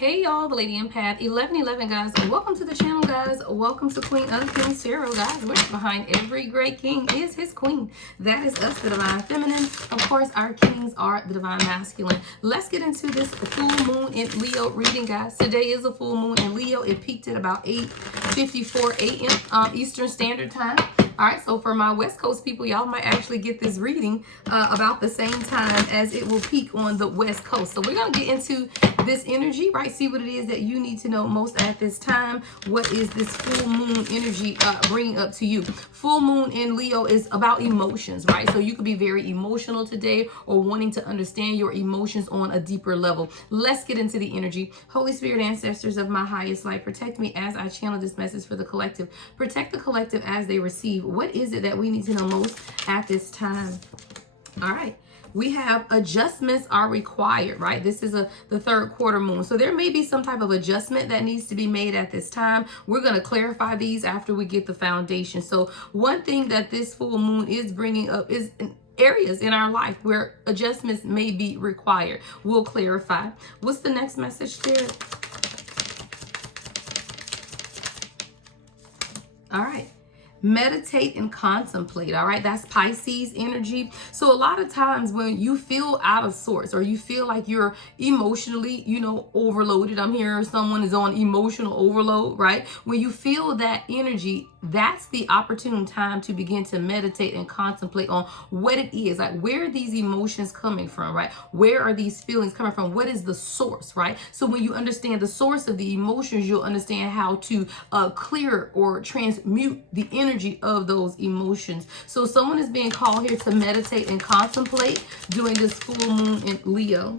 Hey y'all, the Lady Empath 1111 guys, welcome to the channel guys. Welcome to Queen of Kings Tarot guys, which behind every great king is his queen. That is us, the divine feminine. Of course, our kings are the divine masculine. Let's get into this full moon in Leo reading guys. Today is a full moon in Leo. It peaked at about 8:54 a.m. Eastern Standard Time. All right, so for my West Coast people, y'all might actually get this reading about the same time as it will peak on the West Coast. So we're going to get into this energy, right? See what it is that you need to know most at this time. What is this full moon energy bringing up to you? Full moon in Leo is about emotions, right? So you could be very emotional today or wanting to understand your emotions on a deeper level. Let's get into the energy. Holy Spirit, ancestors of my highest light, protect me as I channel this message for the collective. Protect the collective as they receive. What is it that we need to know most at this time? All right. We have adjustments are required, right? This is the third quarter moon. So there may be some type of adjustment that needs to be made at this time. We're going to clarify these after we get the foundation. So one thing that this full moon is bringing up is areas in our life where adjustments may be required. We'll clarify. What's the next message, Spirit? All right. Meditate and contemplate. All right, that's Pisces energy. So a lot of times when you feel out of sorts or you feel like you're emotionally, overloaded, I'm hearing someone is on emotional overload, right? When you feel that energy, that's the opportune time to begin to meditate and contemplate on what it is, like where are these emotions coming from, right? Where are these feelings coming from? What is the source, right? So when you understand the source of the emotions, you'll understand how to clear or transmute the energy of those emotions. So someone is being called here to meditate and contemplate during this full moon in Leo.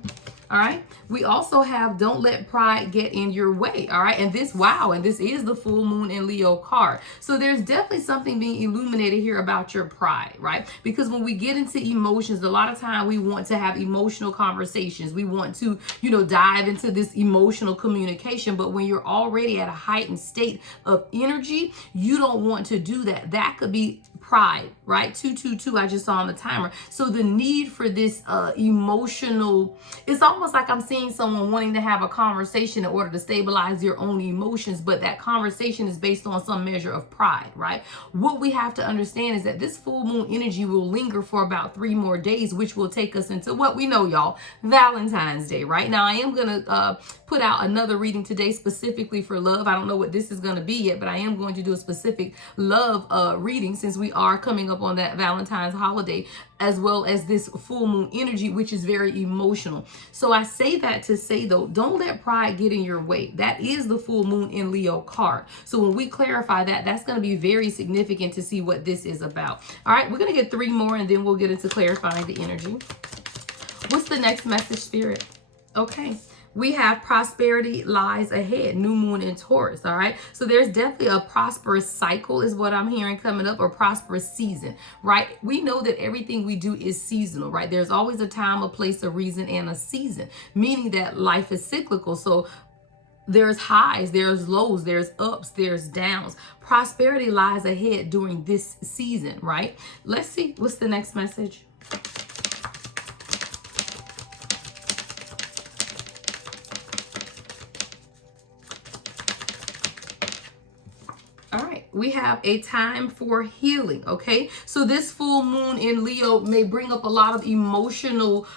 All right. We also have don't let pride get in your way. All right. And this is the full moon in Leo card. So there's definitely something being illuminated here about your pride, right? Because when we get into emotions, a lot of time we want to have emotional conversations. We want to, dive into this emotional communication. But when you're already at a heightened state of energy, you don't want to do that. That could be pride, right? 222, I just saw on the timer. So the need for this emotional, it's almost like I'm seeing someone wanting to have a conversation in order to stabilize your own emotions, but that conversation is based on some measure of pride, right? What we have to understand is that this full moon energy will linger for about 3 more days, which will take us into what we know, y'all, Valentine's Day, right? Now, I am going to put out another reading today specifically for love. I don't know what this is going to be yet, but I am going to do a specific love reading since we are coming up on that Valentine's holiday, as well as this full moon energy, which is very emotional. So I say that to say, though, don't let pride get in your way. That is the full moon in Leo card. So when we clarify that, that's going to be very significant to see what this is about. All right, we're going to get 3 more and then we'll get into clarifying the energy. What's the next message, Spirit? Okay. We have prosperity lies ahead, new moon in Taurus, all right? So there's definitely a prosperous cycle is what I'm hearing coming up, or prosperous season, right? We know that everything we do is seasonal, right? There's always a time, a place, a reason, and a season, meaning that life is cyclical. So there's highs, there's lows, there's ups, there's downs. Prosperity lies ahead during this season, right? Let's see, what's the next message? We have a time for healing, okay? So this full moon in Leo may bring up a lot of emotional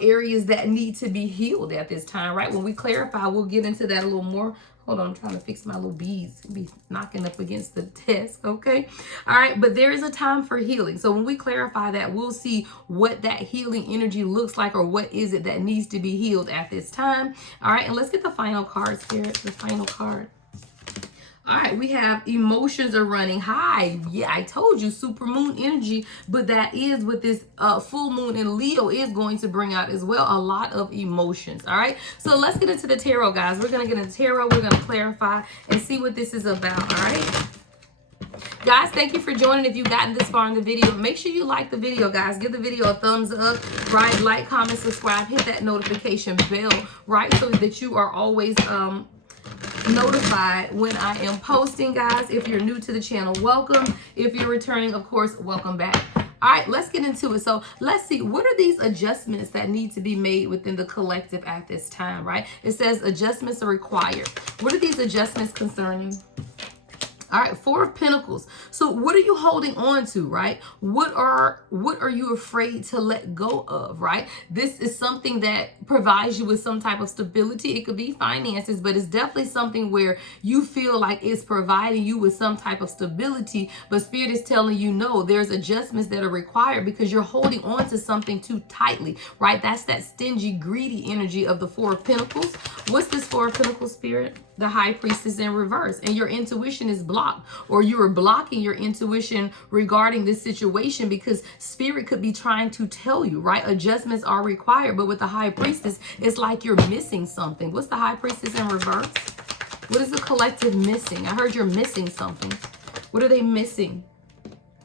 areas that need to be healed at this time, right? When we clarify, we'll get into that a little more. Hold on, I'm trying to fix my little beads. Be knocking up against the desk, okay? All right, but there is a time for healing. So when we clarify that, we'll see what that healing energy looks like, or what is it that needs to be healed at this time. All right, and let's get the final card, Spirit, the final card. All right, we have emotions are running high. Yeah, I told you, super moon energy, but that is what this full moon in Leo is going to bring out as well, a lot of emotions. All right, so let's get into the tarot, guys. We're going to get into tarot. We're going to clarify and see what this is about. All right. Guys, thank you for joining. If you've gotten this far in the video, make sure you like the video, guys. Give the video a thumbs up, right? Like, comment, subscribe, hit that notification bell, right? So that you are always notified when I am posting, guys. If you're new to the channel, welcome. If you're returning, of course, welcome back. All right, let's get into it. So let's see, what are these adjustments that need to be made within the collective at this time, right? It says adjustments are required. What are these adjustments concerning? All right, Four of Pentacles. So what are you holding on to, right? What are you afraid to let go of, right? This is something that provides you with some type of stability. It could be finances, but it's definitely something where you feel like it's providing you with some type of stability, but Spirit is telling you, no, there's adjustments that are required because you're holding on to something too tightly, right? That's that stingy, greedy energy of the Four of Pentacles. What's this Four of Pentacles, Spirit? The High Priestess in reverse, and your intuition is blocked, or you are blocking your intuition regarding this situation because Spirit could be trying to tell you, right? Adjustments are required, but with the High Priestess, it's like you're missing something. What's the High Priestess in reverse? What is the collective missing? I heard you're missing something. What are they missing?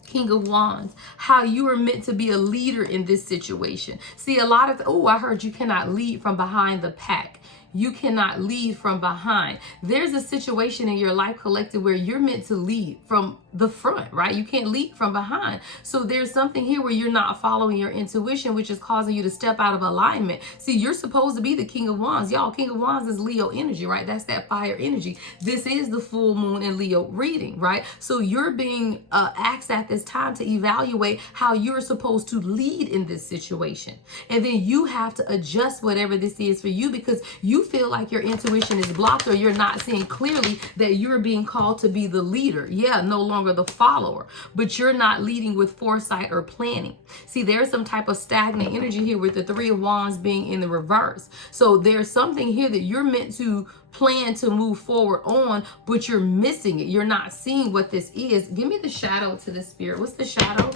King of Wands, how you are meant to be a leader in this situation. See, a lot of, I heard you cannot lead from behind the pack. You cannot lead from behind. There's a situation in your life collective where you're meant to lead from the front, right? You can't lead from behind. So there's something here where you're not following your intuition, which is causing you to step out of alignment. See, you're supposed to be the King of Wands. Y'all, King of Wands is Leo energy, right? That's that fire energy. This is the full moon in Leo reading, right? So you're being asked at this time to evaluate how you're supposed to lead in this situation. And then you have to adjust whatever this is for you because you feel like your intuition is blocked or you're not seeing clearly that you're being called to be the leader. Yeah, no longer the follower, but you're not leading with foresight or planning. See, there's some type of stagnant energy here with the Three of Wands being in the reverse. So there's something here that you're meant to plan to move forward on, but you're missing it. You're not seeing what this is. Give me the shadow to the Spirit. What's the shadow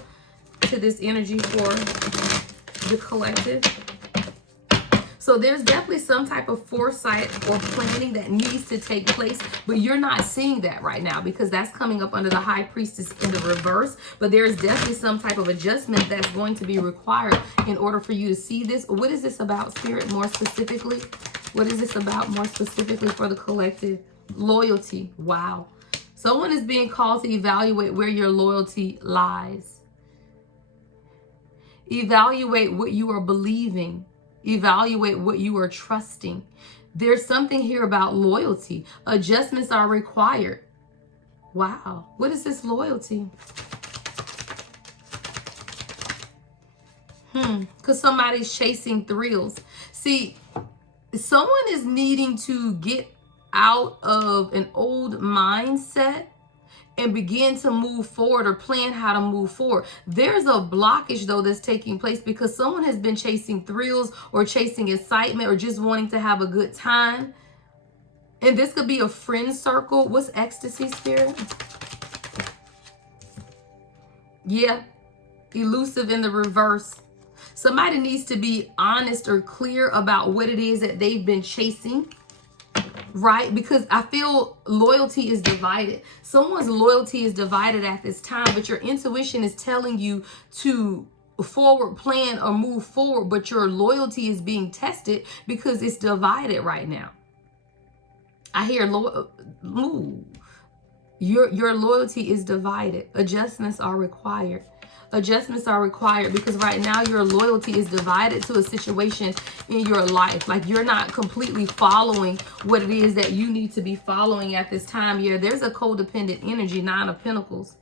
to this energy for the collective? So there's definitely some type of foresight or planning that needs to take place, but you're not seeing that right now because that's coming up under the High Priestess in the reverse. But there's definitely some type of adjustment that's going to be required in order for you to see this. What is this about, Spirit, more specifically? What is this about more specifically for the collective? Loyalty. Wow. Someone is being called to evaluate where your loyalty lies. Evaluate what you are believing. Evaluate what you are trusting. There's something here about loyalty. Adjustments are required. Wow. What is this loyalty? Because somebody's chasing thrills. See, someone is needing to get out of an old mindset and begin to move forward or plan how to move forward. There's a blockage though that's taking place because someone has been chasing thrills or chasing excitement or just wanting to have a good time. And this could be a friend circle. What's ecstasy, Spirit? Yeah, elusive in the reverse. Somebody needs to be honest or clear about what it is that they've been chasing. Right? Because I feel loyalty is divided. Someone's loyalty is divided at this time, but your intuition is telling you to forward plan or move forward, but your loyalty is being tested because it's divided right now. I hear your loyalty is divided. Adjustments are required. Adjustments are required because right now your loyalty is divided to a situation in your life. Like you're not completely following what it is that you need to be following at this time. Yeah, there's a codependent energy, Nine of Pentacles.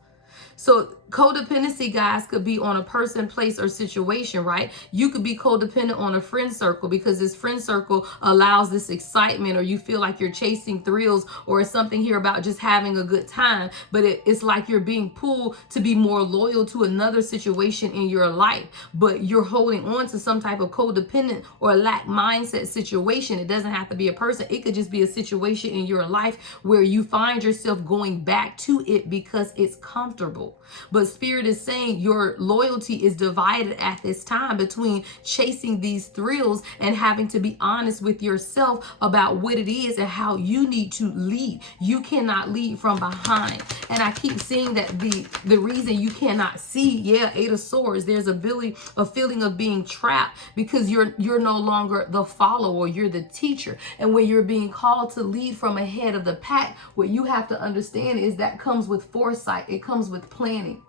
So codependency, guys, could be on a person, place, or situation, right? You could be codependent on a friend circle because this friend circle allows this excitement, or you feel like you're chasing thrills, or it's something here about just having a good time. But it's like you're being pulled to be more loyal to another situation in your life, but you're holding on to some type of codependent or lack mindset situation. It doesn't have to be a person. It could just be a situation in your life where you find yourself going back to it because it's comfortable. But Spirit is saying your loyalty is divided at this time between chasing these thrills and having to be honest with yourself about what it is and how you need to lead. You cannot lead from behind. And I keep seeing that the reason you cannot see, yeah, Eight of Swords, there's a feeling of being trapped because you're no longer the follower, you're the teacher. And when you're being called to lead from ahead of the pack, what you have to understand is that comes with foresight. It comes with planning.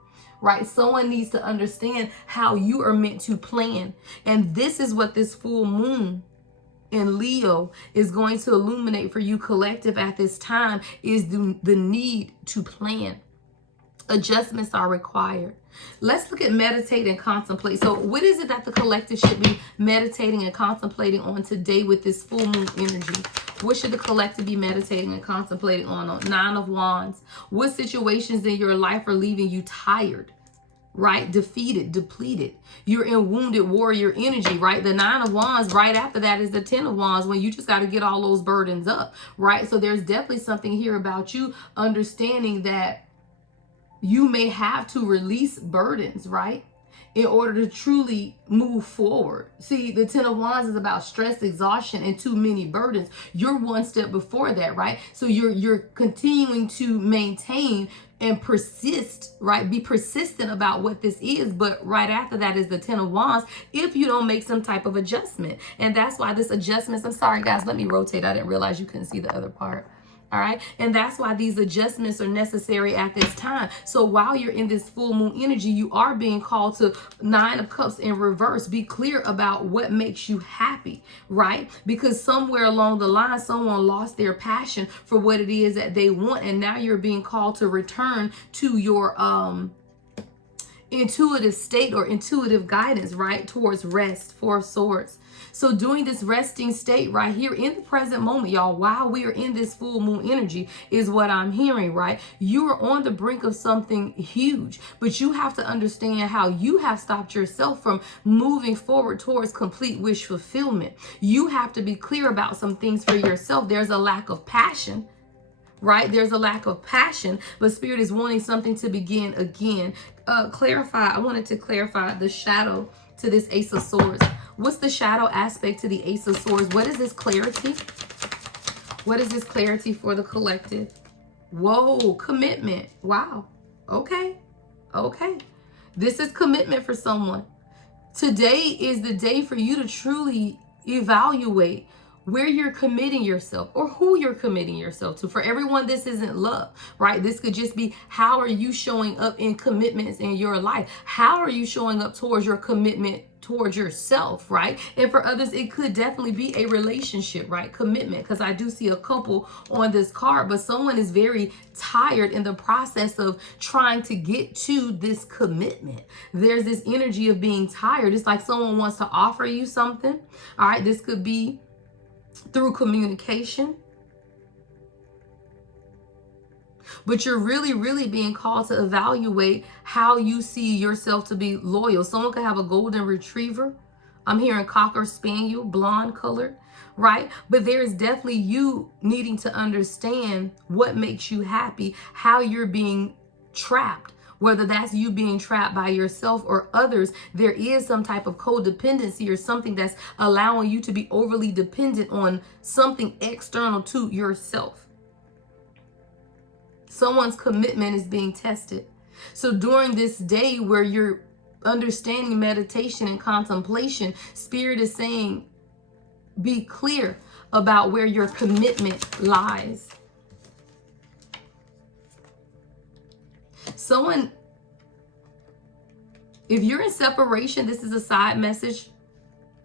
right? Someone needs to understand how you are meant to plan. And this is what this full moon in Leo is going to illuminate for you collective at this time, is the need to plan. Adjustments are required. Let's look at meditate and contemplate. So what is it that the collective should be meditating and contemplating on today with this full moon energy? What should the collective be meditating and contemplating on? Nine of Wands. What situations in your life are leaving you tired, right? Defeated, depleted. You're in wounded warrior energy, right? The Nine of Wands, right after that is the Ten of Wands, when you just got to get all those burdens up, right? So there's definitely something here about you understanding that you may have to release burdens, right, in order to truly move forward. See, the Ten of Wands is about stress, exhaustion, and too many burdens. You're one step before that, right? So you're continuing to maintain and persist, right? Be persistent about what this is. But right after that is the Ten of Wands, if you don't make some type of adjustment. And that's why this adjustment, I'm sorry, guys, let me rotate. I didn't realize you couldn't see the other part. All right. And that's why these adjustments are necessary at this time. So while you're in this full moon energy, you are being called to Nine of Cups in reverse. Be clear about what makes you happy, right? Because somewhere along the line, someone lost their passion for what it is that they want. And now you're being called to return to your intuitive state or intuitive guidance, right? Towards rest. Four of Swords. So doing this resting state right here in the present moment, y'all, while we are in this full moon energy is what I'm hearing, right? You are on the brink of something huge, but you have to understand how you have stopped yourself from moving forward towards complete wish fulfillment. You have to be clear about some things for yourself. There's a lack of passion, right? There's a lack of passion, but Spirit is wanting something to begin again. I wanted to clarify the shadow to this Ace of Swords. What's the shadow aspect to the Ace of Swords? What is this clarity? What is this clarity for the collective? Whoa, commitment. Wow. Okay. Okay. This is commitment for someone. Today is the day for you to truly evaluate where you're committing yourself or who you're committing yourself to. For everyone, this isn't love, right? This could just be, how are you showing up in commitments in your life? How are you showing up towards your commitment towards yourself, right? And for others, it could definitely be a relationship, right? Commitment, because I do see a couple on this card, but someone is very tired in the process of trying to get to this commitment. There's this energy of being tired. It's like someone wants to offer you something, all right? This could be through communication, but you're really being called to evaluate how you see yourself to be loyal. Someone could have a golden retriever. I'm hearing cocker spaniel, blonde colored, right? But there is definitely you needing to understand what makes you happy, how you're being trapped. Whether that's you being trapped by yourself or others, there is some type of codependency or something that's allowing you to be overly dependent on something external to yourself. Someone's commitment is being tested. So during this day where you're understanding meditation and contemplation, Spirit is saying, be clear about where your commitment lies. Someone, if you're in separation, this is a side message.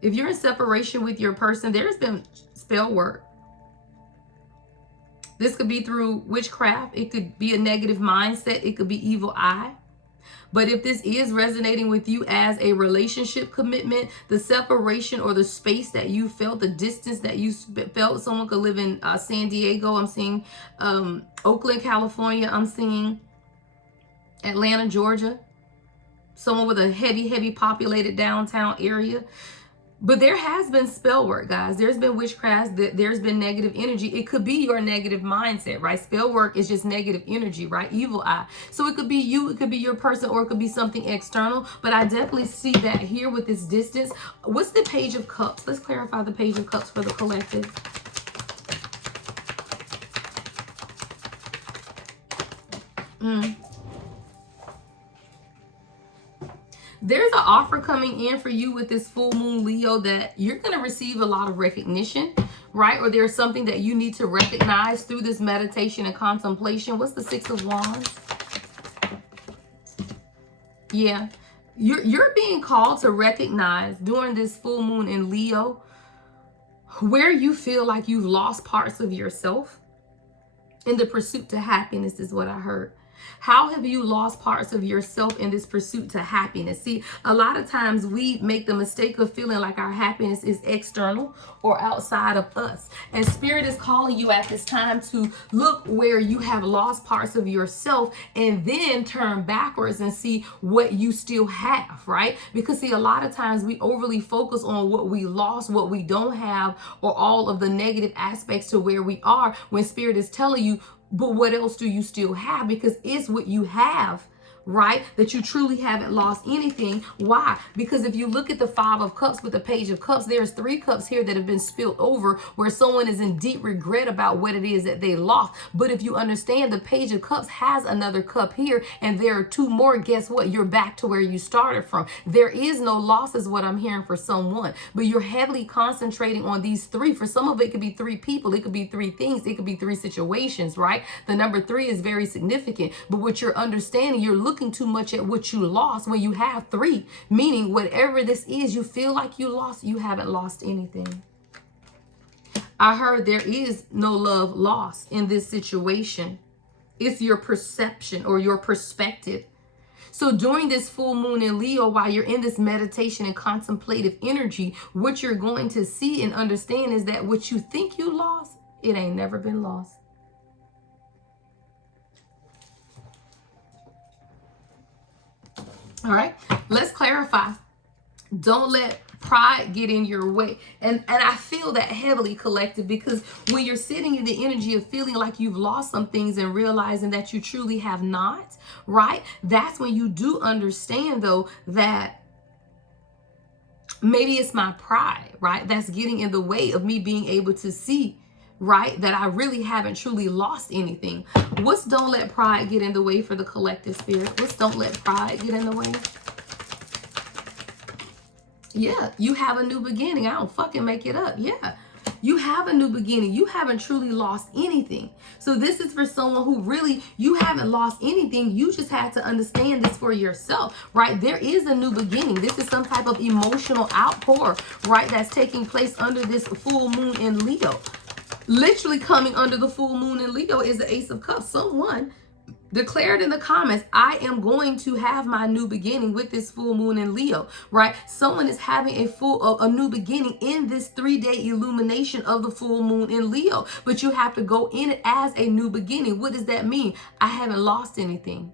If you're in separation with your person, there's been spell work. This could be through witchcraft. It could be a negative mindset. It could be evil eye. But if this is resonating with you as a relationship commitment, the separation or the space that you felt, the distance that you felt, someone could live in San Diego. I'm seeing Oakland, California. I'm seeing Atlanta, Georgia. Someone with a heavy populated downtown area. But there has been spell work, guys. There's been witchcraft. There's been negative energy. It could be your negative mindset, right? Spell work is just negative energy, right? Evil eye. So it could be you, it could be your person, or it could be something external. But I definitely see that here with this distance. What's the Page of Cups? Let's clarify the Page of Cups for the collective. There's an offer coming in for you with this full moon, Leo, that you're going to receive a lot of recognition, right? Or there's something that you need to recognize through this meditation and contemplation. What's the Six of Wands? Yeah. You're being called to recognize during this full moon in Leo where you feel like you've lost parts of yourself in the pursuit to happiness is what I heard. How have you lost parts of yourself in this pursuit to happiness? See, a lot of times we make the mistake of feeling like our happiness is external or outside of us. And Spirit is calling you at this time to look where you have lost parts of yourself and then turn backwards and see what you still have, right? Because see, a lot of times we overly focus on what we lost, what we don't have, or all of the negative aspects to where we are, when Spirit is telling you, but what else do you still have? Because it's what you have, right? That you truly haven't lost anything. Why? Because if you look at the 5 of Cups with the Page of Cups, there's 3 cups here that have been spilled over where someone is in deep regret about what it is that they lost. But if you understand, the Page of Cups has another cup here and there are 2 more, guess what? You're back to where you started from. There is no loss is what I'm hearing for someone, but you're heavily concentrating on these 3. For some of it could be 3 people, it could be 3 things, it could be 3 situations, right? The number 3 is very significant, but what you're understanding, you're looking too much at what you lost when you have 3, meaning whatever this is you feel like you lost, you haven't lost anything. I heard there is no love lost in this situation. It's your perception or your perspective. So during this full moon in Leo, while you're in this meditation and contemplative energy, what you're going to see and understand is that what you think you lost, it ain't never been lost. All right, let's clarify. Don't let pride get in your way. And I feel that heavily, collective, because when you're sitting in the energy of feeling like you've lost some things and realizing that you truly have not, right? That's when you do understand, though, that maybe it's my pride, right? That's getting in the way of me being able to see, right, that I really haven't truly lost anything. What's don't let pride get in the way for the collective, Spirit? What's don't let pride get in the way? Yeah, you have a new beginning. I don't fucking make it up. Yeah, you have a new beginning. You haven't truly lost anything. So this is for someone who really, you haven't lost anything. You just had to understand this for yourself, right? There is a new beginning. This is some type of emotional outpour, right, that's taking place under this full moon in Leo. Literally coming under the full moon in Leo is the Ace of Cups. Someone declared in the comments, I am going to have my new beginning with this full moon in Leo, right? Someone is having a new beginning in this 3-day illumination of the full moon in Leo, but you have to go in it as a new beginning. What does that mean? I haven't lost anything.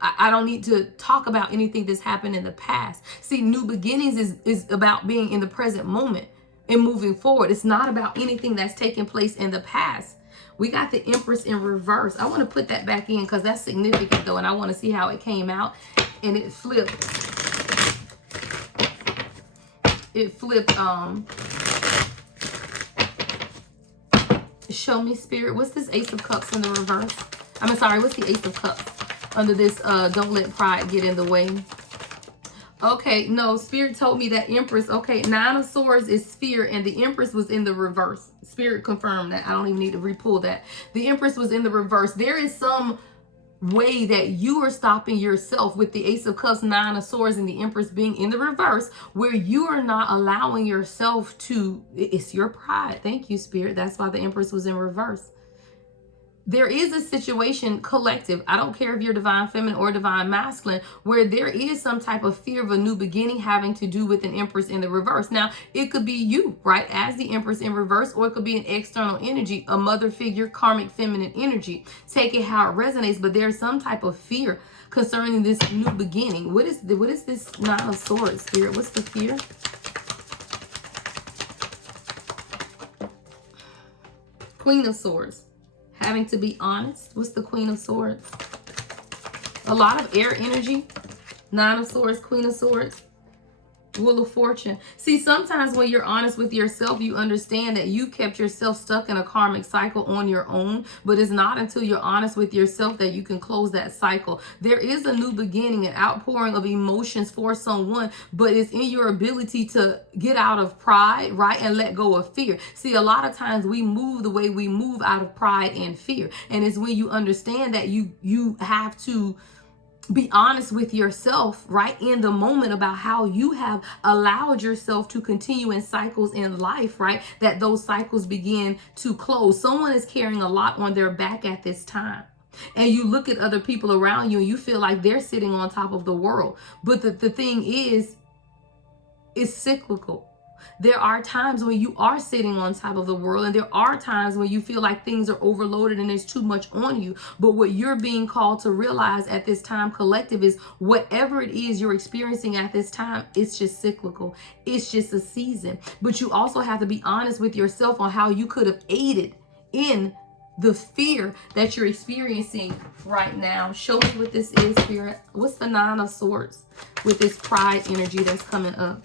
I don't need to talk about anything that's happened in the past. See, new beginnings is about being in the present moment and moving forward. It's not about anything that's taken place in the past. We got the Empress in reverse. I want to put that back in because that's significant, though, and I want to see how it came out. And it flipped. It flipped. Show me, Spirit. What's this Ace of Cups in the reverse? I'm sorry. What's the Ace of Cups under this? Don't let pride get in the way. Okay, no, Spirit told me that Empress, okay, 9 of Swords is fear, and the Empress was in the reverse. Spirit confirmed that. I don't even need to re-pull that. The Empress was in the reverse. There is some way that you are stopping yourself with the Ace of Cups, 9 of Swords, and the Empress being in the reverse, where you are not allowing yourself to, it's your pride. Thank you, Spirit. That's why the Empress was in reverse. There is a situation, collective, I don't care if you're divine feminine or divine masculine, where there is some type of fear of a new beginning having to do with an Empress in the reverse. Now, it could be you, right, as the Empress in reverse, or it could be an external energy, a mother figure, karmic feminine energy. Take it how it resonates, but there's some type of fear concerning this new beginning. What is this 9 of Swords, Spirit? What's the fear? Queen of Swords. Having to be honest. What's the Queen of Swords? A lot of air energy. 9 of Swords, Queen of Swords. Wheel of Fortune. See, sometimes when you're honest with yourself, you understand that you kept yourself stuck in a karmic cycle on your own, but it's not until you're honest with yourself that you can close that cycle. There is a new beginning, an outpouring of emotions for someone, but it's in your ability to get out of pride, right, and let go of fear. See, a lot of times we move the way we move out of pride and fear, and it's when you understand that you have to be honest with yourself right in the moment about how you have allowed yourself to continue in cycles in life, right? That those cycles begin to close. Someone is carrying a lot on their back at this time. And you look at other people around you and you feel like they're sitting on top of the world. But the thing is, it's cyclical. There are times when you are sitting on top of the world, and there are times when you feel like things are overloaded and there's too much on you. But what you're being called to realize at this time, collective, is whatever it is you're experiencing at this time, it's just cyclical. It's just a season. But you also have to be honest with yourself on how you could have aided in the fear that you're experiencing right now. Show me what this is, Spirit. What's the Nine of Swords with this pride energy that's coming up?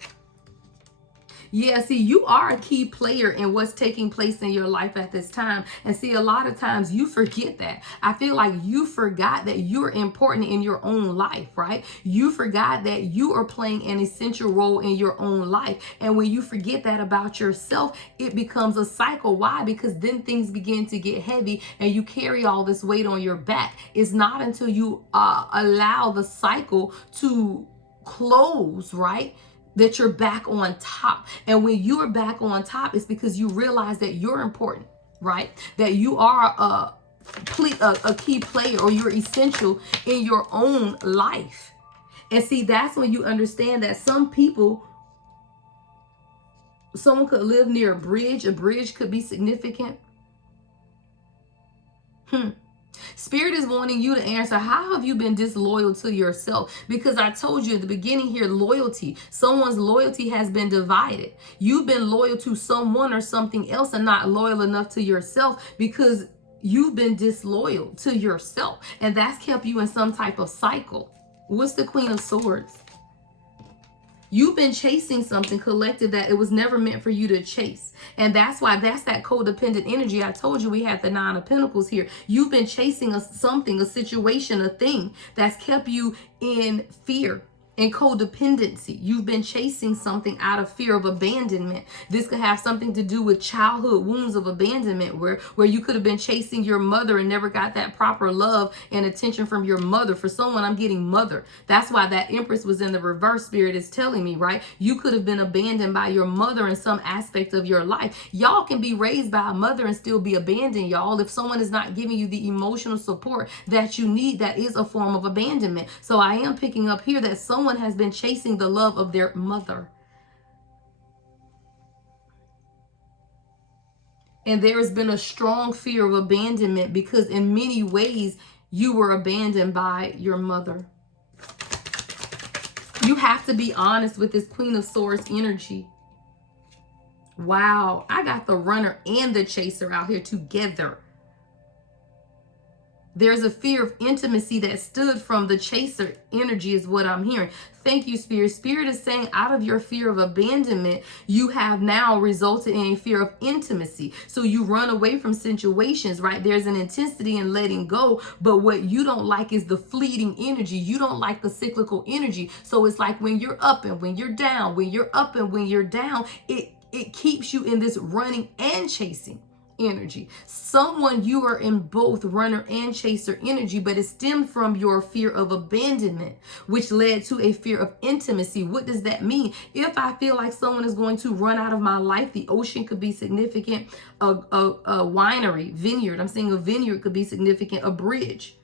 Yeah, see, you are a key player in what's taking place in your life at this time. And see, a lot of times you forget that. I feel like you forgot that you're important in your own life, right? You forgot that you are playing an essential role in your own life. And when you forget that about yourself, it becomes a cycle. Why? Because then things begin to get heavy and you carry all this weight on your back. It's not until you allow the cycle to close, right, that you're back on top. And when you are back on top, it's because you realize that you're important, right? That you are a key player, or you're essential in your own life. And see, that's when you understand that some people, someone could live near a bridge could be significant. Spirit is wanting you to answer, how have you been disloyal to yourself? Because I told you at the beginning here, loyalty. Someone's loyalty has been divided. You've been loyal to someone or something else and not loyal enough to yourself, because you've been disloyal to yourself. And that's kept you in some type of cycle. What's the Queen of Swords? You've been chasing something, collective, that it was never meant for you to chase. And that's why that's that codependent energy. I told you we had the Nine of Pentacles here. You've been chasing something, a situation, a thing that's kept you in fear and codependency. You've been chasing something out of fear of abandonment. This could have something to do with childhood wounds of abandonment, where you could have been chasing your mother and never got that proper love and attention from your mother. For someone, I'm getting mother. That's why that Empress was in the reverse. Spirit is telling me, right? You could have been abandoned by your mother in some aspect of your life. Y'all can be raised by a mother and still be abandoned, y'all. If someone is not giving you the emotional support that you need, that is a form of abandonment. So I am picking up here that someone has been chasing the love of their mother. And there has been a strong fear of abandonment, because in many ways you were abandoned by your mother. You have to be honest with this Queen of Swords energy. Wow, I got the Runner and the Chaser out here together. There's a fear of intimacy that stood from the Chaser energy is what I'm hearing. Thank you, Spirit. Spirit is saying out of your fear of abandonment, you have now resulted in a fear of intimacy. So you run away from situations, right? There's an intensity in letting go, but what you don't like is the fleeting energy. You don't like the cyclical energy. So it's like when you're up and when you're down, when you're up and when you're down, it keeps you in this running and chasing energy. Someone, you are in both Runner and Chaser energy, but it stemmed from your fear of abandonment, which led to a fear of intimacy. What does that mean? If I feel like someone is going to run out of my life, the ocean could be significant, a winery, vineyard, I'm saying a vineyard could be significant, a bridge.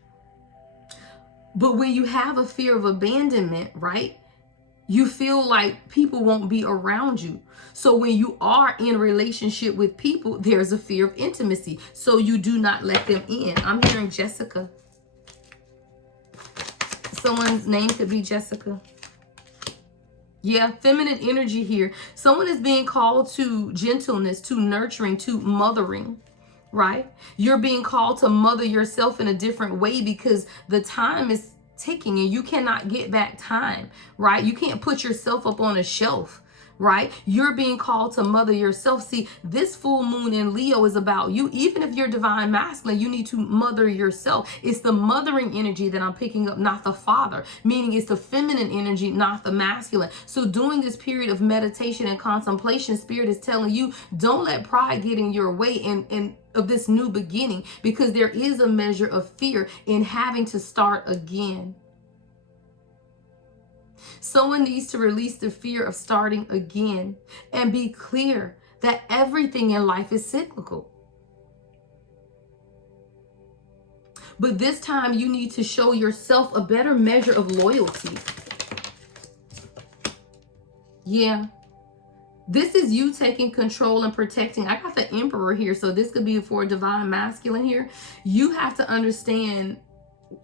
But when you have a fear of abandonment, right, you feel like people won't be around you. So when you are in relationship with people, there's a fear of intimacy. So you do not let them in. I'm hearing Jessica. Someone's name could be Jessica. Yeah, feminine energy here. Someone is being called to gentleness, to nurturing, to mothering, right? You're being called to mother yourself in a different way, because the time is ticking and you cannot get back time, right? You can't put yourself up on a shelf, right? You're being called to mother yourself. See, this full moon in Leo is about you. Even if you're divine masculine, you need to mother yourself. It's the mothering energy that I'm picking up, not the father, meaning it's the feminine energy, not the masculine. So during this period of meditation and contemplation, Spirit is telling you, don't let pride get in your way and of this new beginning, because there is a measure of fear in having to start again. Someone needs to release the fear of starting again and be clear that everything in life is cyclical. But this time you need to show yourself a better measure of loyalty. Yeah. This is you taking control and protecting. I got the Emperor here, so this could be for divine masculine here. You have to understand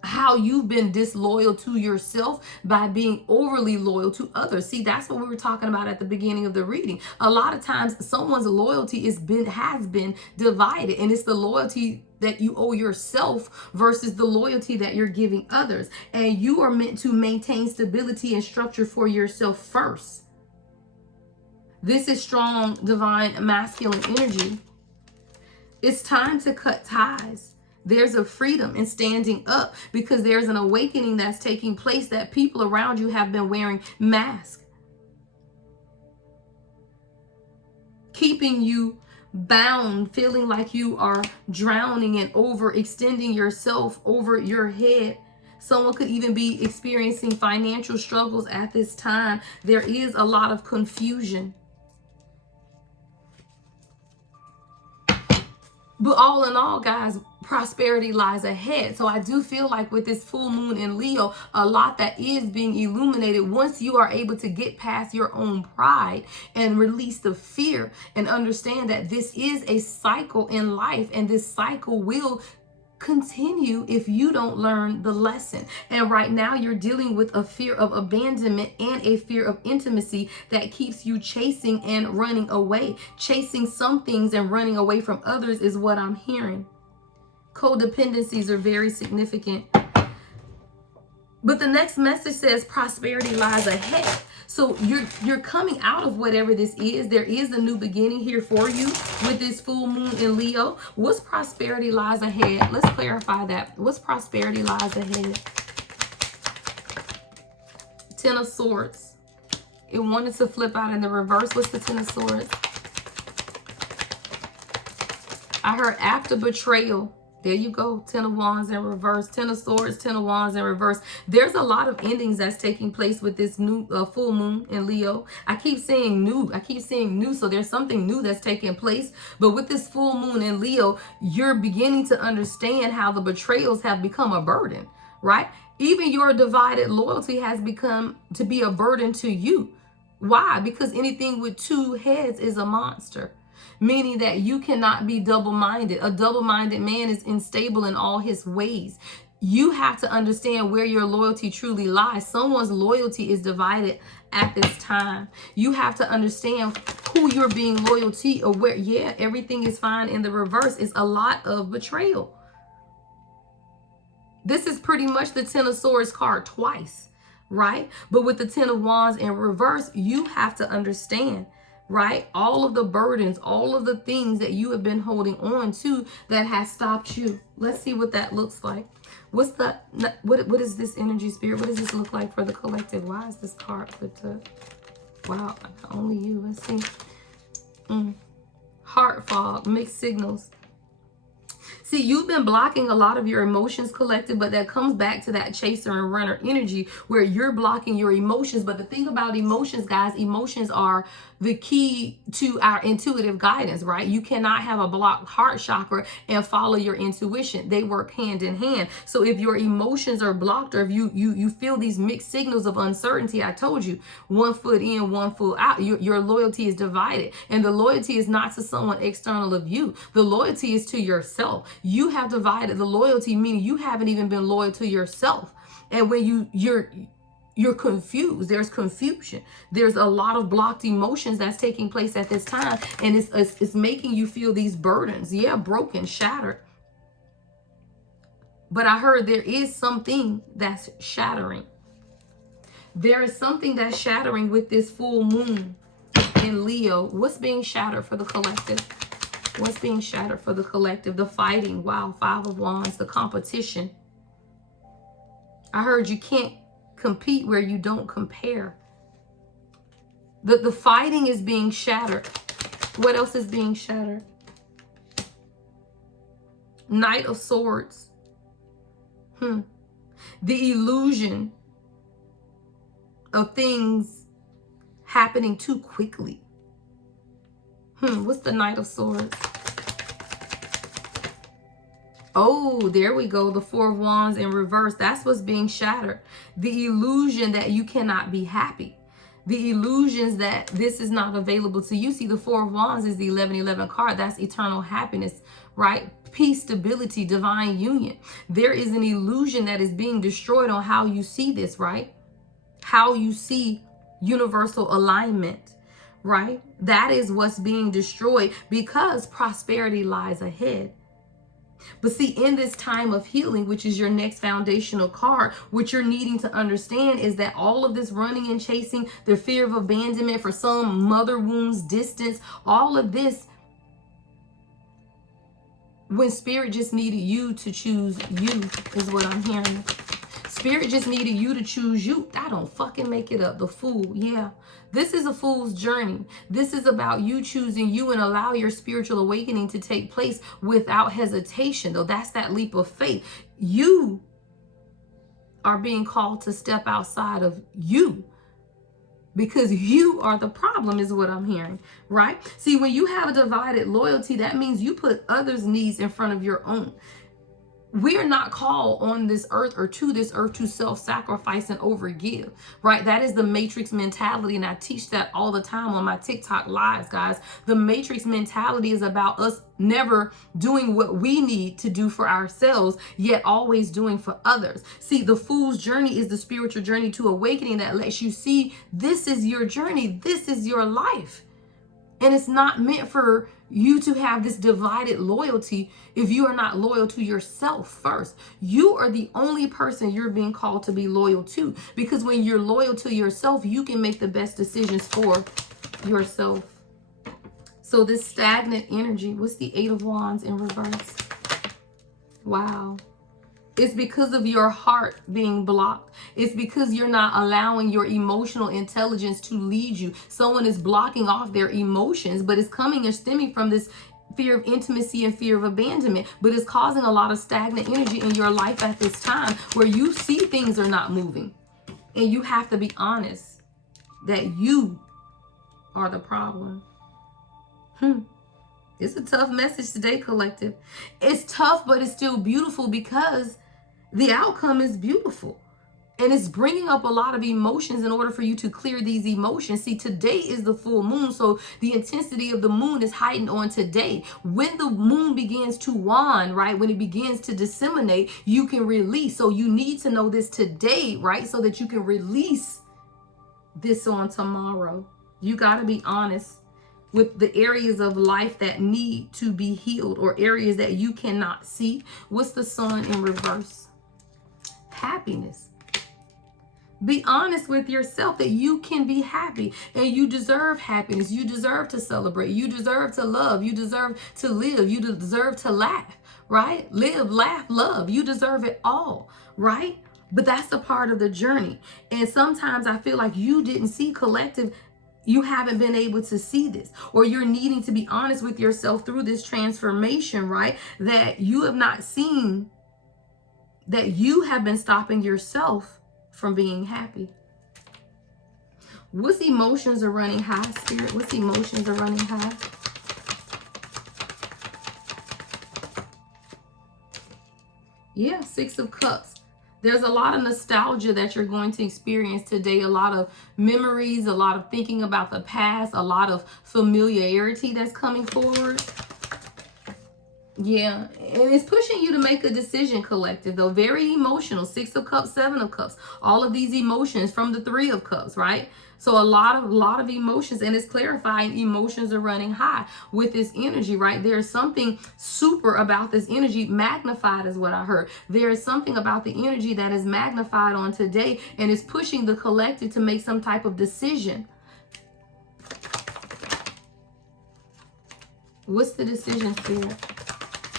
how you've been disloyal to yourself by being overly loyal to others. See, that's what we were talking about at the beginning of the reading. A lot of times someone's loyalty has been divided, and it's the loyalty that you owe yourself versus the loyalty that you're giving others. And you are meant to maintain stability and structure for yourself first. This is strong divine masculine energy. It's time to cut ties. There's a freedom in standing up because there's an awakening that's taking place that people around you have been wearing masks, keeping you bound, feeling like you are drowning and overextending yourself over your head. Someone could even be experiencing financial struggles at this time. There is a lot of confusion. But all in all, guys, prosperity lies ahead. So I do feel like with this full moon in Leo, a lot that is being illuminated once you are able to get past your own pride and release the fear and understand that this is a cycle in life, and this cycle will continue if you don't learn the lesson. And right now you're dealing with a fear of abandonment and a fear of intimacy that keeps you chasing and running away. Chasing some things and running away from others is what I'm hearing. Codependencies are very significant. But the next message says prosperity lies ahead. So you're coming out of whatever this is. There is a new beginning here for you with this full moon in Leo. What's prosperity lies ahead? Let's clarify that. What's prosperity lies ahead? Ten of Swords. It wanted to flip out in the reverse. What's the Ten of Swords? I heard after betrayal. There you go. Ten of Wands in reverse. Ten of Swords, Ten of Wands in reverse. There's a lot of endings that's taking place with this new full moon in Leo. I keep saying new. I keep saying new. So there's something new that's taking place. But with this full moon in Leo, you're beginning to understand how the betrayals have become a burden, right? Even your divided loyalty has become to be a burden to you. Why? Because anything with two heads is a monster. Meaning that you cannot be double-minded. A double-minded man is unstable in all his ways. You have to understand where your loyalty truly lies. Someone's loyalty is divided at this time. You have to understand who you're being loyal to, or where, yeah, everything is fine in the reverse. It's a lot of betrayal. This is pretty much the Ten of Swords card twice, right? But with the Ten of Wands in reverse, you have to understand, right? All of the burdens, all of the things that you have been holding on to that has stopped you. Let's see what that looks like. What's the, what is this energy, spirit? What does this look like for the collective? Why is this card flipped up? Wow, only you. Let's see. Heart fog, mixed signals. See, you've been blocking a lot of your emotions, collective, but that comes back to that chaser and runner energy where you're blocking your emotions. But the thing about emotions, guys, emotions are the key to our intuitive guidance, right? You cannot have a blocked heart chakra and follow your intuition. They work hand in hand. So if your emotions are blocked, or if you feel these mixed signals of uncertainty, I told you, one foot in, one foot out, your loyalty is divided. And the loyalty is not to someone external of you. The loyalty is to yourself. You have divided the loyalty, meaning you haven't even been loyal to yourself. And when you're confused, there's confusion. There's a lot of blocked emotions that's taking place at this time. And it's making you feel these burdens. Yeah, broken, shattered. But I heard there is something that's shattering. There is something that's shattering with this full moon in Leo. What's being shattered for the collective? What's being shattered for the collective? The fighting. Wow, Five of Wands. The competition. I heard you can't compete where you don't compare. The fighting is being shattered. What else is being shattered? Knight of Swords. The illusion of things happening too quickly. What's the Knight of Swords? Oh, there we go. The Four of Wands in reverse. That's what's being shattered. The illusion that you cannot be happy. The illusions that this is not available to you. See, the Four of Wands is the 1111 card. That's eternal happiness, right? Peace, stability, divine union. There is an illusion that is being destroyed on how you see this, right? How you see universal alignment, right? That is what's being destroyed because prosperity lies ahead. But see, in this time of healing, which is your next foundational card, what you're needing to understand is that all of this running and chasing, the fear of abandonment, for some mother wounds, distance, all of this, when Spirit just needed you to choose you, is what I'm hearing. Spirit just needed you to choose you. I don't fucking make it up. The Fool. Yeah. This is a fool's journey. This is about you choosing you and allow your spiritual awakening to take place without hesitation. Though that's that leap of faith. You are being called to step outside of you because you are the problem, is what I'm hearing, right? See, when you have a divided loyalty, that means you put others' needs in front of your own. We are not called on this earth or to this earth to self-sacrifice and overgive, right? That is the matrix mentality. And I teach that all the time on my TikTok lives, guys. The matrix mentality is about us never doing what we need to do for ourselves, yet always doing for others. See, the Fool's journey is the spiritual journey to awakening that lets you see this is your journey. This is your life. And it's not meant for you to have this divided loyalty if you are not loyal to yourself first. You are the only person you're being called to be loyal to, because when you're loyal to yourself, you can make the best decisions for yourself. So this stagnant energy, what's the Eight of Wands in reverse? Wow. It's because of your heart being blocked. It's because you're not allowing your emotional intelligence to lead you. Someone is blocking off their emotions, but it's coming and stemming from this fear of intimacy and fear of abandonment. But it's causing a lot of stagnant energy in your life at this time where you see things are not moving. And you have to be honest that you are the problem. It's a tough message today, collective. It's tough, but it's still beautiful because the outcome is beautiful. And it's bringing up a lot of emotions in order for you to clear these emotions. See, today is the full moon, so the intensity of the moon is heightened on today. When the moon begins to wane, right, when it begins to disseminate, you can release. So you need to know this today, right, so that you can release this on tomorrow. You got to be honest with the areas of life that need to be healed or areas that you cannot see. What's the Sun in reverse? Happiness. Be honest with yourself that you can be happy and you deserve happiness. You deserve to celebrate. You deserve to love. You deserve to live. You deserve to laugh, right? Live, laugh, love. You deserve it all, right? But that's a part of the journey. And sometimes I feel like you didn't see, collective, you haven't been able to see this, or you're needing to be honest with yourself through this transformation, right? That you have not seen that you have been stopping yourself from being happy. What's emotions are running high, Spirit? What's emotions are running high? Yeah, Six of Cups. There's a lot of nostalgia that you're going to experience today, a lot of memories, a lot of thinking about the past, a lot of familiarity that's coming forward. Yeah, and it's pushing you to make a decision, collective, though. Very emotional. Six of Cups, Seven of Cups. All of these emotions from the Three of Cups, right? So a lot of emotions, and it's clarifying emotions are running high with this energy, right? There's something super about this energy, magnified is what I heard. There is something about the energy that is magnified on today, and it's pushing the collective to make some type of decision. What's the decision, Spirit?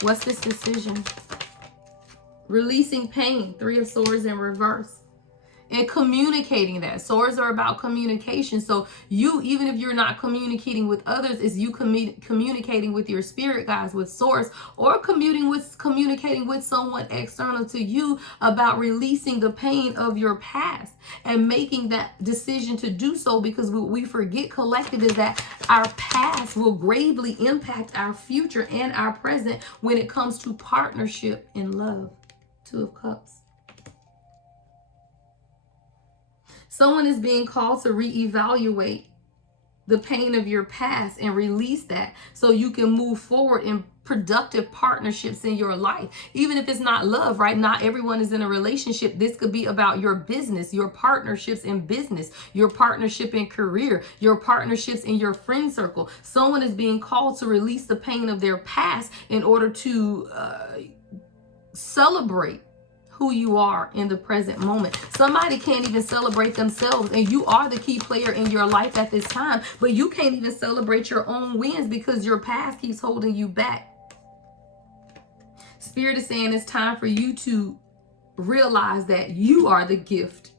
What's this decision? Releasing pain. Three of Swords in reverse. and communicating that. Swords are about communication. So you, even if you're not communicating with others, is you communicating with your spirit guides, with source, or communicating with someone external to you about releasing the pain of your past and making that decision to do so, because what we forget collective is that our past will gravely impact our future and our present when it comes to partnership and love. Two of Cups. Someone is being called to reevaluate the pain of your past and release that so you can move forward in productive partnerships in your life. Even if it's not love, right? Not everyone is in a relationship. This could be about your business, your partnerships in business, your partnership in career, your partnerships in your friend circle. Someone is being called to release the pain of their past in order to celebrate who you are in the present moment. Somebody can't even celebrate themselves, and you are the key player in your life at this time, but you can't even celebrate your own wins because your past keeps holding you back. Spirit is saying it's time for you to realize that you are the gift.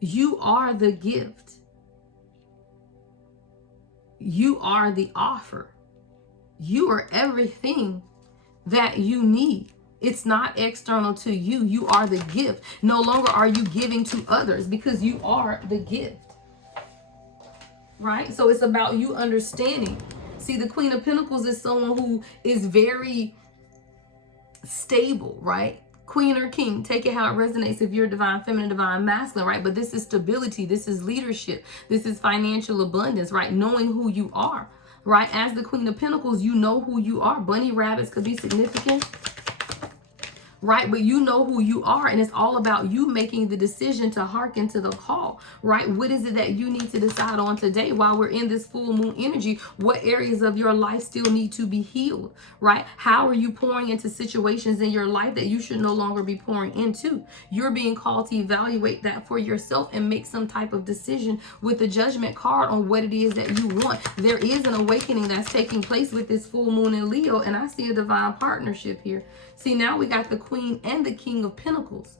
You are the gift. You are the offer. You are everything that you need. It's not external to you. You are the gift. No longer are you giving to others because you are the gift. Right? So it's about you understanding. See, the Queen of Pentacles is someone who is very stable, right? Queen or king, take it how it resonates if you're divine feminine, divine masculine, right? But this is stability. This is leadership. This is financial abundance, right? Knowing who you are, right? As the Queen of Pentacles, you know who you are. Bunny rabbits could be significant, right? But you know who you are, and it's all about you making the decision to hearken to the call, right? What is it that you need to decide on today while we're in this full moon energy? What areas of your life still need to be healed, right? How are you pouring into situations in your life that you should no longer be pouring into? You're being called to evaluate that for yourself and make some type of decision with the Judgment card on what it is that you want. There is an awakening that's taking place with this full moon in Leo, and I see a divine partnership here. See, now we got the Queen and the King of Pentacles.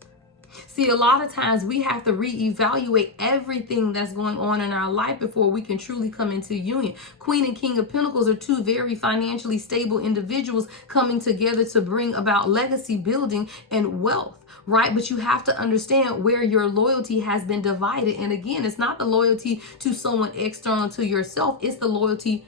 See, a lot of times we have to reevaluate everything that's going on in our life before we can truly come into union. Queen and King of Pentacles are two very financially stable individuals coming together to bring about legacy building and wealth, right? But you have to understand where your loyalty has been divided. And again, it's not the loyalty to someone external to yourself. It's the loyalty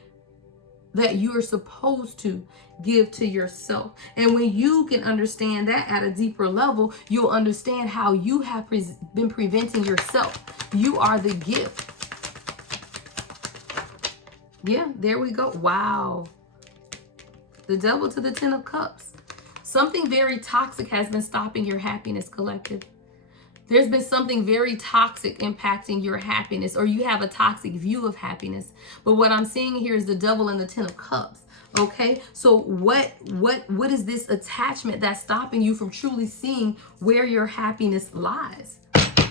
that you are supposed to give to yourself. And when you can understand that at a deeper level, you'll understand how you have been preventing yourself. You are the gift. Yeah, there we go. Wow. The Devil to the Ten of Cups. Something very toxic has been stopping your happiness, collective. There's been something very toxic impacting your happiness, or you have a toxic view of happiness. But what I'm seeing here is the Devil and the Ten of Cups. Okay, so what is this attachment that's stopping you from truly seeing where your happiness lies?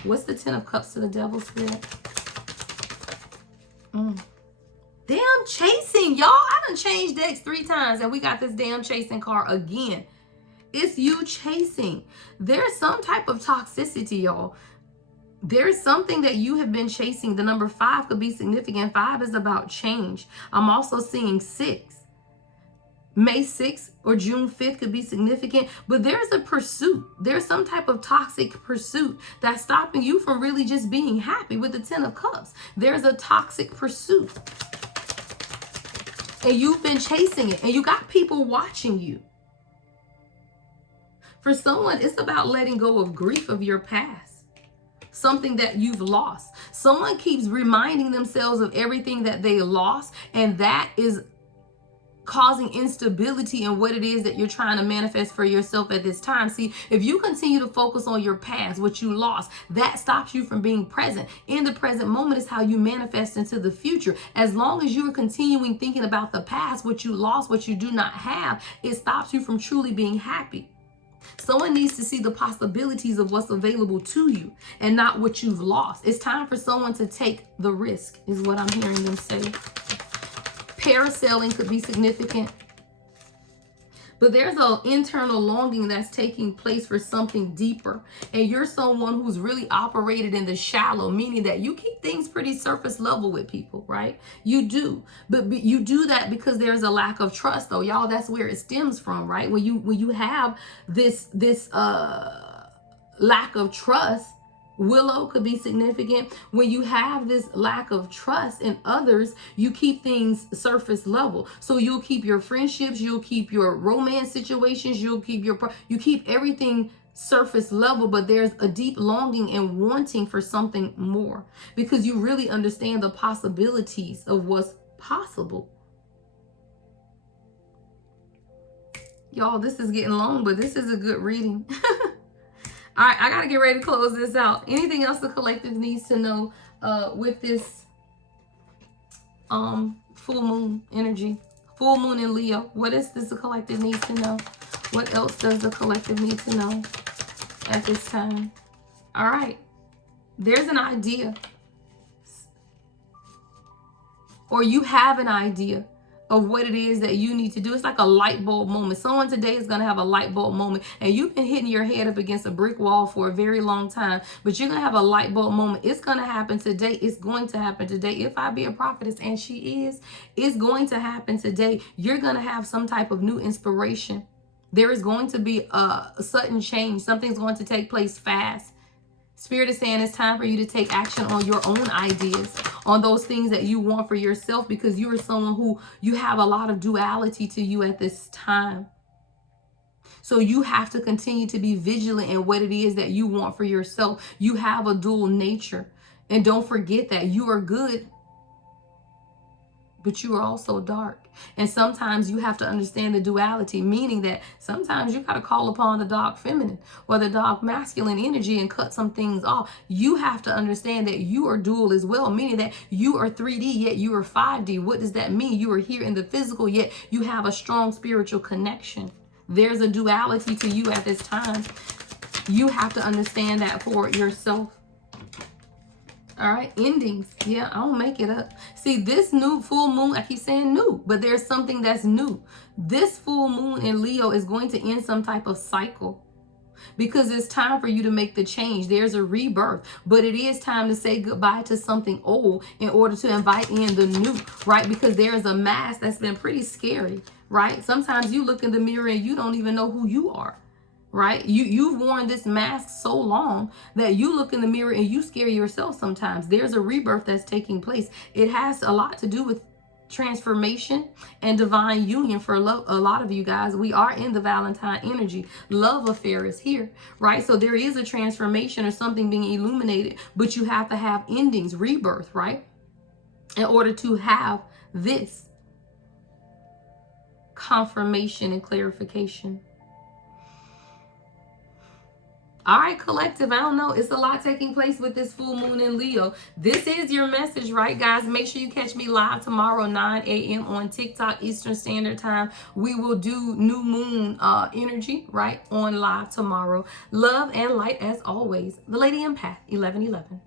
What's the Ten of Cups to the Devil, Spirit? Damn chasing, y'all. I done changed decks 3 times and we got this damn chasing card again. It's you chasing. There's some type of toxicity, y'all. There's something that you have been chasing. The number 5 could be significant. 5 is about change. I'm also seeing 6. May 6th or June 5th could be significant, but there's a pursuit. There's some type of toxic pursuit that's stopping you from really just being happy with the 10 of Cups. There's a toxic pursuit. And you've been chasing it, and you got people watching you. For someone, it's about letting go of grief of your past. Something that you've lost. Someone keeps reminding themselves of everything that they lost, and that is causing instability in what it is that you're trying to manifest for yourself at this time. See, if you continue to focus on your past, what you lost, that stops you from being present. In the present moment is how you manifest into the future. As long as you are continuing thinking about the past, what you lost, what you do not have, it stops you from truly being happy. Someone needs to see the possibilities of what's available to you and not what you've lost. It's time for someone to take the risk, is what I'm hearing them say. Parasailing could be significant. But there's an internal longing that's taking place for something deeper. And you're someone who's really operated in the shallow, meaning that you keep things pretty surface level with people, right? You do. But you do that because there's a lack of trust, though. Y'all, that's where it stems from, right? When you have this lack of trust, Willow could be significant. When you have this lack of trust in others, you keep things surface level. So you'll keep your friendships, you'll keep your romance situations, you keep everything surface level, but there's a deep longing and wanting for something more because you really understand the possibilities of what's possible. Y'all, this is getting long, but this is a good reading. All right, I got to get ready to close this out. Anything else the collective needs to know with this full moon energy? Full moon in Leo. What is this the collective needs to know? What else does the collective need to know at this time? All right. There's an idea. Or you have an idea of what it is that you need to do. It's like a light bulb moment. Someone today is going to have a light bulb moment, and you've been hitting your head up against a brick wall for a very long time, but you're going to have a light bulb moment. It's going to happen today. It's going to happen today. If I be a prophetess, and she is, it's going to happen today. You're going to have some type of new inspiration. There is going to be a sudden change. Something's going to take place fast. Spirit is saying it's time for you to take action on your own ideas, on those things that you want for yourself, because you are someone who you have a lot of duality to you at this time. So you have to continue to be vigilant in what it is that you want for yourself. You have a dual nature. And don't forget that you are good, but you are also dark. And sometimes you have to understand the duality, meaning that sometimes you got to call upon the dark feminine or the dark masculine energy and cut some things off. You have to understand that you are dual as well, meaning that you are 3D, yet you are 5D. What does that mean? You are here in the physical, yet you have a strong spiritual connection. There's a duality to you at this time. You have to understand that for yourself. All right, endings. Yeah, I don't make it up. See, this new full moon, I keep saying new, but there's something that's new. This full moon in Leo is going to end some type of cycle because it's time for you to make the change. There's a rebirth, but it is time to say goodbye to something old in order to invite in the new, right? Because there is a mask that's been pretty scary, right? Sometimes you look in the mirror and you don't even know who you are. Right? You've worn this mask so long that you look in the mirror and you scare yourself sometimes. There's a rebirth that's taking place. It has a lot to do with transformation and divine union for a lot of you guys. We are in the Valentine energy. Love affair is here, right? So there is a transformation or something being illuminated, but you have to have endings, rebirth, right? In order to have this confirmation and clarification. All right, collective, I don't know. It's a lot taking place with this full moon in Leo. This is your message, right, guys? Make sure you catch me live tomorrow, 9 a.m. on TikTok Eastern Standard Time. We will do new moon energy, right, on live tomorrow. Love and light as always. The Lady Empath, 1111.